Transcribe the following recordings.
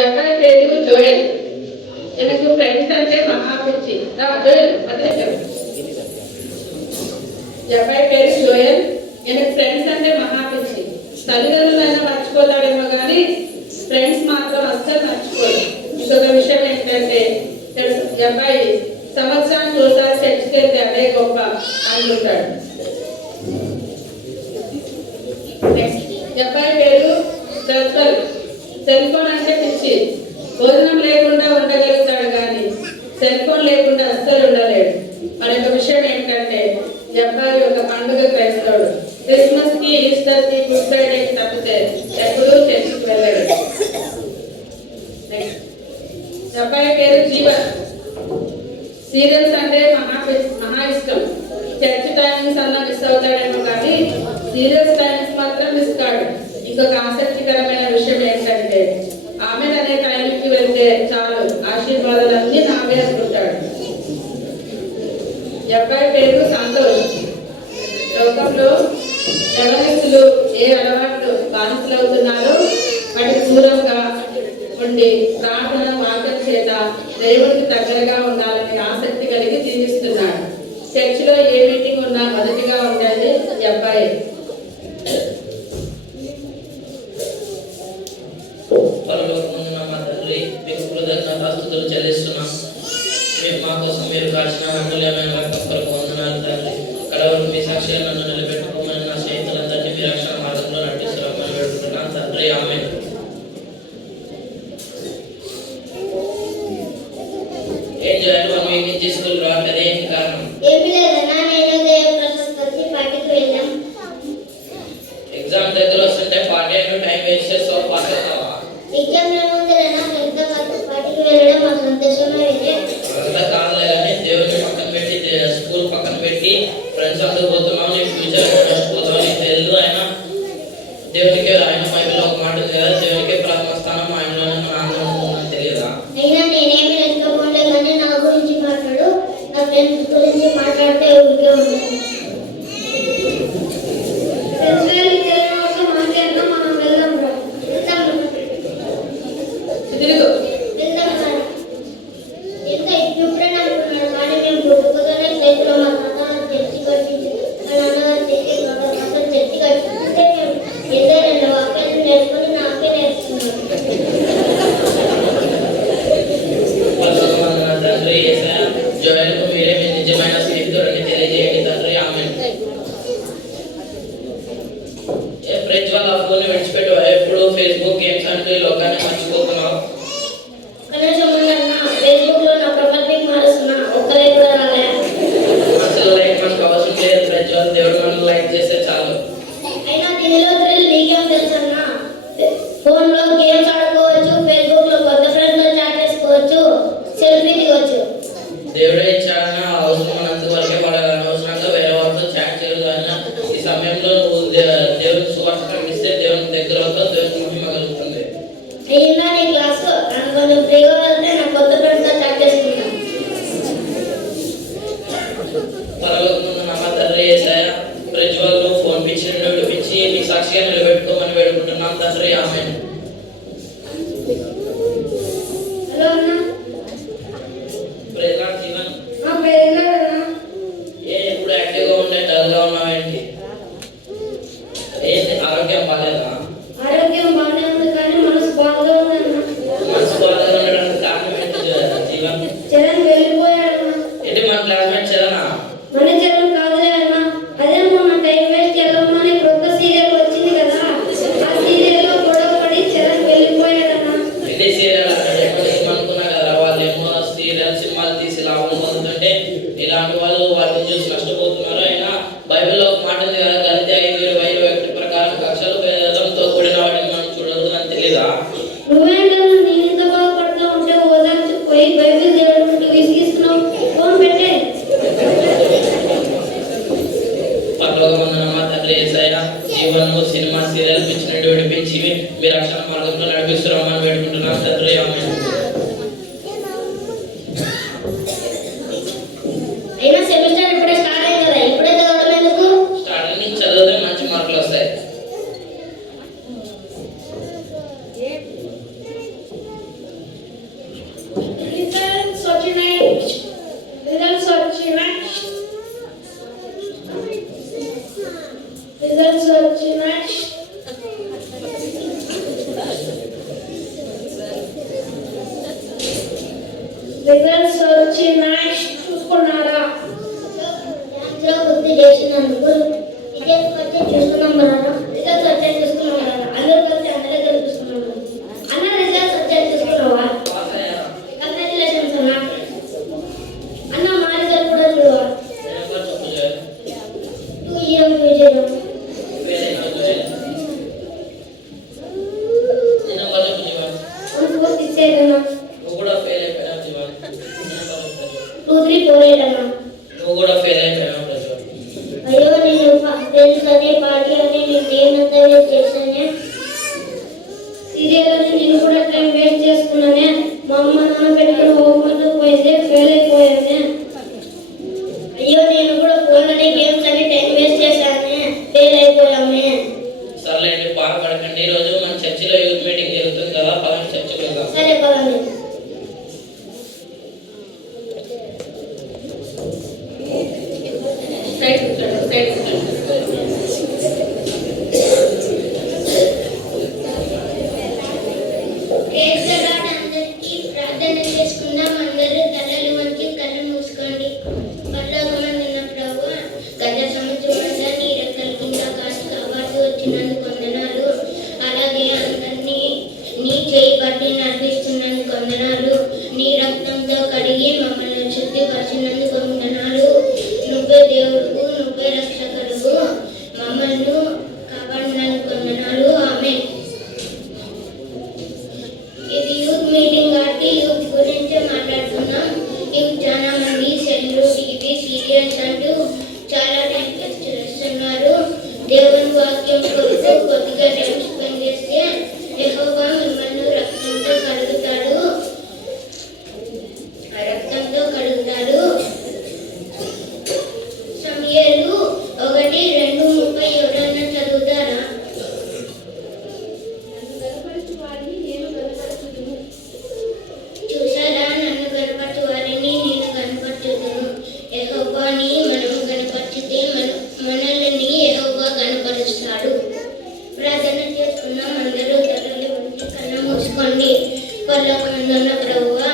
అబ్బాయి పేరు జోయల్. எனக்கு ఫ్రెండ్స్ అంటే మహా పిచ్చి. జోయల్ అబ్బాయి పేరు జోయల్. எனக்கு ఫ్రెండ్స్ అంటే మహా పిచ్చి. తల్లిదండ్రులైనా మర్చిపోతాడేమో కానీ ఫ్రెండ్స్ మాత్రం అస్సలు మర్చిపోదు. ఇంకొక విషయం ఏంటంటే అబ్బాయి సంవత్సరానికి ఒకసారి చర్చికి వెళ్తే అదే గొప్ప అనుకుంటాడు. అబ్బాయి పేరు దర్శల్. సెల్ ఫోన్ అంటే పిచ్చి. భోజనం లేకుండా ఉండగలుగుతాడు కానీ సెల్ ఫోన్ లేకుండా అస్సలు ఉండలేడు. మరి ఒక విషయం ఏంటంటే అబ్బాయి ఒక పండుగ క్రైస్తవుడు. క్రిస్మస్ కి, ఈస్టర్ కి, గుడ్ ఫ్రైడేకి తప్పితే ఎప్పుడూ చర్చికి వెళ్ళాడు. అబ్బాయి పేరు జీవన్. సీరియల్స్ అంటే మహా ఇష్టం. చర్చ్ టైమింగ్స్ అన్నా మిస్ అవుతాడేమో కానీ సీరియల్స్ టైమింగ్స్ మాత్రం మిస్ కాడు. ఇంకొక ఆసక్తికరమైన విషయం ఏంటంటే ఆమె అనే టైంకి వెళ్తే చాలు, ఆశీర్వాదాలన్నీ నావే అనుకుంటాడు. అబ్బాయి పేరు సంతోష్. లోకంలో ఎవరిస్తులు ఏ అలవాట్లు బానిసలు అవుతున్నారో వాటికి దూరంగా ఉండి ప్రార్థన, వాక్యం చేత దేవుడికి దగ్గరగా ఉండాలని ఆసక్తి కలిగి జీవిస్తున్నాడు. చర్చిలో ఏ మీటింగ్ ఉన్నా మొదటిగా ఉండేది ఈ అబ్బాయి. చెల్లిస్తున్నాం. మా కోసం మీరు కాల్చిన అమూల్యమైన వందనాలు తండ్రి. కడవరు మీ సాక్షిగా నన్ను నిలబెట్టుకోమని నా స్నేహితులందరినీ మీ రక్షణ మార్గంలో నడిపిస్తున్నామని పెడుతున్నాను తండ్రి. ఆమేన్. ఏం చేయాలి అమ్మ? ఇంటి స్కూల్ రావట్లేదు, ఏం కారణం? ఎగ్జామ్ దగ్గర వస్తుంటే పార్టీ అయిన టైం వేస్ట్ చేస్తావు, పాస్ అవుతావా? అట్లా కాదులే కానీ దేవుడిని పక్కన పెట్టి, స్కూల్ పక్కన పెట్టి ఫ్రెండ్స్ అందరూ పోతున్నావు, నీ ఫ్యూచర్ నష్టపోతావు, నీకు తెలుసు. ఆయన దేవునికి, ఆయన బైబిల్లో ఒక మాట ఉంది కదా, దేవునికి ప్రథమ స్థానం ఆయనలోనే మన ఆనందం తెలియదా? మాట్లాడితే ఫేస్బుక్ గేమ్స్ అంటే లోకాన్ని మర్చిపోతున్నావు. అసలు లైక్ మనకు అవసరం లేదు ప్రజ్వల్, దేవుడు మనల్ని లైక్ చేస్తే చాలు. ఫోన్ లో గేమ్స్ ఆడుకోవచ్చు, ఫేస్బుక్ లో కొత్త ఫ్రెండ్స్ తో చాట్ చేసుకోవచ్చు, సెల్ఫీ దిగొచ్చు. దేవుడే ఇచ్చాడని అవసరం మనంతవరకే పడాలి, అనవసరంగా వేరే వాళ్ళతో చాట్ చేయదు. కానీ ఈ సమయంలో నువ్వు దేవుడికి సువార్త ప్రకటిస్తే దేవుని దగ్గర అవుతావు, దేవునికి మహిమ కలుగుతుంది. అయ్యిందా నీ క్లాస్? నాకు కొంచెం ఫ్రీగా వెళ్తే నా కొత్త ఫ్రెండ్స్ తో చాట్ చేసుకుంటాను. పరలోకమున్న నా తండ్రి యేసయ్య, ప్రజ్వల్ ఫోన్ పిచ్చి విడిపించి నీ సాక్షిగా నిలబెట్టుకోమని వేడుకుంటున్నాం తండ్రి. ఆమేన్. హలో అన్న. ప్రేరణ జీవన్. ప్రేరణ అన్న. ఎప్పుడు యాక్టివ్గా ఉండే డల్గా ఉన్నావు ఏంటి? ఏంటి ఆరోగ్యం బాగాలేదా? ఆరోగ్యం బాగానే ఉంది కానీ మనసు బాగా ఉందన్న. మనసు బాగా ఉండడానికి కారణం ఏంటి జీవన్? చరణ్ వెళ్ళిపోయాడన్న. ఏంటి మన క్లాస్మేట్ చరణా? మన చరణ్ కాదులే అన్న. అదే మొన్న టైం వేస్ట్ వెళ్ళమని కొత్త సీరియల్ వచ్చింది కదా, ఆ సీరియల్ లో గొడవ పడి చరణ్ వెళ్ళిపోయాడన్న. ఏంటి సీరియల్ అనుకున్నా కదా, వాళ్ళు ఏమో సీరియల్ సినిమాలు తీసి లాభం పొందుతుంటే ఇలాంటి వాళ్ళు వాటిని చూసి నష్టపోతున్నారు. అయినా బైబిల్లో ఒక మాట ఉంది కదా, గలితీ 5:21 ప్రకారం కక్షలు భేదంతో కూడిన వాటిని మనం చూడదు అని తెలీదా? నువ్వేంటన్నా నేను ఇంత బాధపడుతూ ఉంటే ఓదార్చి పోయి బైబిల్ దేవుడు విసిగిస్తున్నావు. ఫోన్ పెట్టే. పరలోకమందున మా తండ్రి యేసయ్య, జీవనము సినిమా సీరియల్ పిచ్చి నుండి విడిపించి మీ రక్షణ మార్గంలో నడిపిస్తున్నామని వేడుకుంటున్నాం తండ్రి. ఆమేన్. అయినా సెమిస్టర్ ఇప్పుడే స్టార్ట్ అయింది కదా, ఇప్పుడే చదవడం ఎందుకు? స్టార్టింగ్ నుంచి చదివితే మంచి మార్కులు వస్తాయి. వచ్చినందుకు రిజల్ట్స్ వచ్చి చూస్తున్నాం కదా. రిజల్ట్స్ వచ్చాయి చూస్తున్నాం కదా. అందరూ కలిసి అందరి దగ్గర చూస్తున్నాం కదా. అన్న రిజల్ట్స్ వచ్చాయి చూస్తున్నావా? పాస్ అయ్యారా? కంగ్రాచులేషన్స్ అన్న. అన్న మా రిజల్ట్ కూడా చూడవా? నెంబర్ చెప్పు జోయల్. 2020. ఫెయిల్ అయినా జోయల్. నీ నెంబర్ చెప్పు జీవన్. 1468 అన్న. నువ్వు కూడా ఫెయిల్ అయిపోయావు జీవన్. నీ నెంబర్ చెప్పు జీవన్. 2348 అన్న. నువ్వు కూడా ఫెయిల్ అయిపోయావు జీవన్. అయ్యో నేను ఫ్రెండ్స్ అని పార్టీ అని నేను దేనంతా వేస్ట్ చేశానే. సీరియల్ అని నేను కూడా టైం వేస్ట్ చేసుకున్నానే. మా అమ్మ నాన్న పెట్టుకుని హోంవర్క్ పోయింది, ఫెయిల్ అయిపోయానే. అయ్యో నేను కూడా ఫోన్ అని గేమ్స్ అని టైం వేస్ట్ చేశానే, ఫెయిల్ అయిపోయామే. సర్లేండి, బాధపడకండి. ఈ రోజు మన చర్చిలో యూత్ మీటింగ్ జరుగుతుంది కదా, పదండి చర్చికి వెళ్దాం. సరే పదండి. సైడ్ కూర్చోండి, సైడ్ కూర్చోండి. Praise the lord. అందరికీ ప్రార్థన చేసుకుందాం. అందరూ తలలు వంచి కళ్ళు మూసుకోండి. పరలోకమందున్న ప్రభువా, గత సంవత్సరమంతా నీ రెక్కల కింద కాపాడుతూ వచ్చినందుకు వందనాలు. అలాగే అందరినీ నీ చేయి పట్టి నడిపిస్తున్నందుకు వందనాలు. నీ రక్తంతో కడిగి మమ్మల్ని శుద్ధిపరిచినందుకు వందనాలు. నువ్వే దేవుడు, నువ్వే రక్షకుడు, మమ్మల్ని కాపాడినందుకు వందనాలు. ఆమేన్. ఇది యూత్ మీటింగ్ కాబట్టి యూత్ గురించి మాట్లాడుతున్నాం. యూత్ చాలా మంది సెల్లు, టీవీ, సీరియల్స్ అంటూ చాలా టైం వేస్ట్ చేస్తున్నారు. దేవుని వాక్యం కొరకు కొద్దిగా టైం స్పెండ్ చేస్తే యెహోవా మిమ్మల్ని రక్తంతో కడుగుతాడు. సమూయేలు 1:2-30 ఎవరైనా చదువుతారా? చూసారా, నన్ను కనపరచు వారిని నేను కనపరచుదును. యెహోవాని మనం కనపరిచితే మనల్ని యెహోవా కనపరుస్తాడు. ప్రార్థన చేసుకున్నాం. అందరూ తలలు వంచి కళ్ళు మూసుకోండి. పరలోకమందున్న ప్రభువా,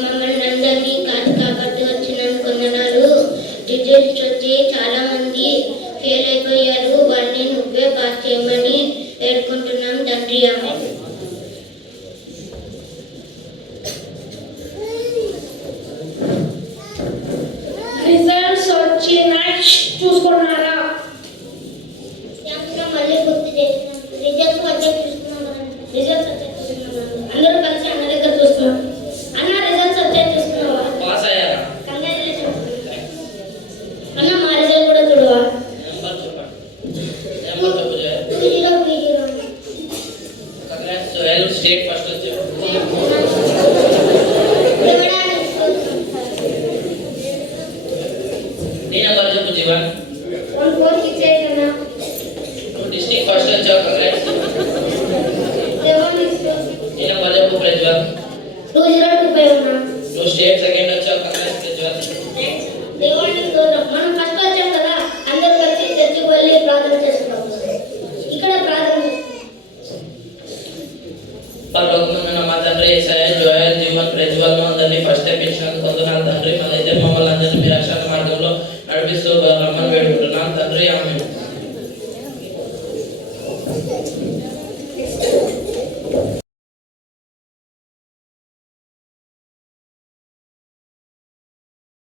మమ్మల్ని అందరినీ కాపాడుతూ వచ్చినందుకు వందనాలు. రిజల్ట్స్ వచ్చి చాలా మంది ఫెయిల్ అయిపోయారు. వాళ్ళని నువ్వే పాస్ చేయమని వేడుకుంటున్నాం తండ్రి. ఆమేన్. రిజల్ట్స్ వచ్చి నెక్స్ట్ చూసుకున్నారా? మళ్ళీ గుర్తు చేస్తున్నాం. రిజల్ట్స్ వచ్చే చూస్తున్నాం కదా. రిజల్ట్స్ వచ్చే చూస్తున్నాం. అందరూ కలిసి అన్న దగ్గర చూస్తున్నాం. అన్న రిజల్ట్స్ వచ్చే చూస్తున్నావా? పాస్ అయ్యారా? కంగ్రాచులేషన్స్ అన్న. మా రిజల్ట్ కూడా చూడవా? నెంబర్ చెప్పండి. నెంబర్ చెప్పు Joel. 2020. Congrats Joel, state first వచ్చావు. నీ నెంబర్ చెప్పు జీవన్. 1468 అన్న. నువ్వు డిస్ట్రిక్ట్ ఫస్ట్ వచ్చావు, కంగ్రాట్స్. నీ నెంబర్ చెప్పు ప్రజ్వల్. 2025 అన్న. నువ్వు స్టేట్ సెకండ్ వచ్చావు, కంగ్రాట్స్ ప్రజ్వల్. దేవుని స్తోత్రం. మనం ఫస్ట్ వచ్చాం కదా, అందరూ కలిసి చర్చికి వెళ్ళి ప్రార్థన చేసుకుంటాం. ఇక్కడ ప్రార్థన పరలోకమందున్న మా తండ్రి యేసయ్య, జోయల్, జీవన్, ప్రజ్వల్ అందరినీ ఫస్ట్ తెప్పించినందుకు వందనాలు తండ్రి. మా దగ్గర మమ్మల్ని అందరినీ మీ రక్షణ మార్గంలో నడిపిస్తూ